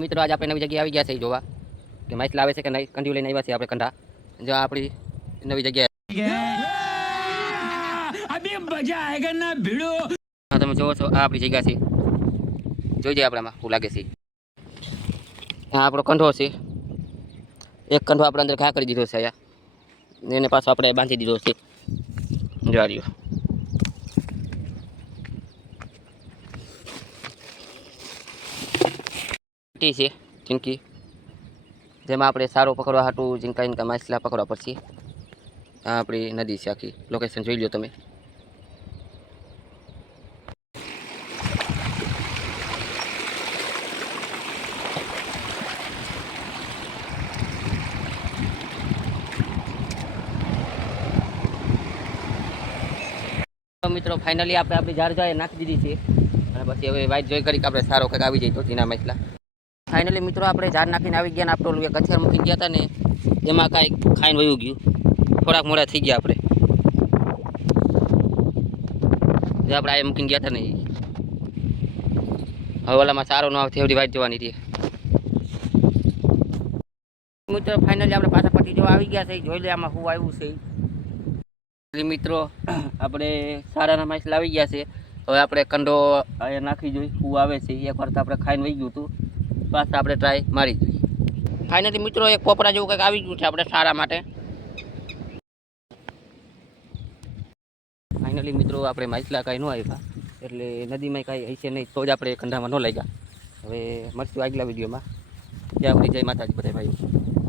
મિત્રો આજે આપણે નવી જગ્યાએ આવી ગયા છે જોવા. કે માઇસ લાવે છે કે નહીં કંડિયું લઈને આવ્યા છે આપણે કંઢા. જો આપણી નવી જગ્યા તમે જોવો છો આ આપણી જગ્યા છે. જોઈ જઈએ આપણામાં શું લાગે છે. આ આપણો કંઠો છે. એક કંઠો આપણે અંદર ઘા કરી દીધો છે અહીંયા. એને પાછો આપણે બાંધી દીધો છે. જોવા રહ્યો. ટી છે ચીંકી જેમાં આપણે સારો પકડવા હાટું જીંકા ઇનકા માછલા પકડવા પડશે. આ આપણી નદી છે આખી. લોકેશન જોઈ લો તમે. મિત્રો ફાઇનલી આપણે આપણી ઝાડ જાય નાખી દીધી છે. અને પછી હવે વાઇટ જોઈ કરી કે આપણે સારો કંઈક આવી જાય તો ઝીણા માછલા. ફાઇનલી મિત્રો, આપણે ઝાડ નાખીને આવી ગયા ને આપણે ઓલું કથિયાર મૂકી ગયા હતા ને, એમાં કાંઈક ખાઈને વયું ગયું. થોડાક મોડા થઈ ગયા આપણે. જે આપણે આ મૂકીને ગયા હતા ને. હવે ઓલામાં સારો ન આવે એવડી વાઇટ જોવાની રહી. મિત્રો ફાઇનલી આપણે પાછા પટી જોવા આવી ગયા છે. જોઈ લે આમાં શું આવ્યું છે. મિત્રો, આપણે સારાના માછલા આવી ગયા છે. હવે આપણે કંડો નાખી જોઈ શું આવે છે. એક વાર તો આપણે ખાઈને વહી ગયું હતું. પાછા આપણે ટ્રાય મારી જોઈએ ફાઇનલી મિત્રો, એક પોપડા જેવું કંઈક આવી ગયું છે આપણે સારા માટે. ફાઇનલી મિત્રો, આપણે માછલા કાંઈ ન આવ્યા એટલે નદીમાં કાંઈ હશે નહીં તો જ આપણે કંઢામાં ન લઈ ગયા હવે મળશું આગલા વિડીયોમાં. ત્યાં સુધી જય માતાજી બધા ભાઈઓ.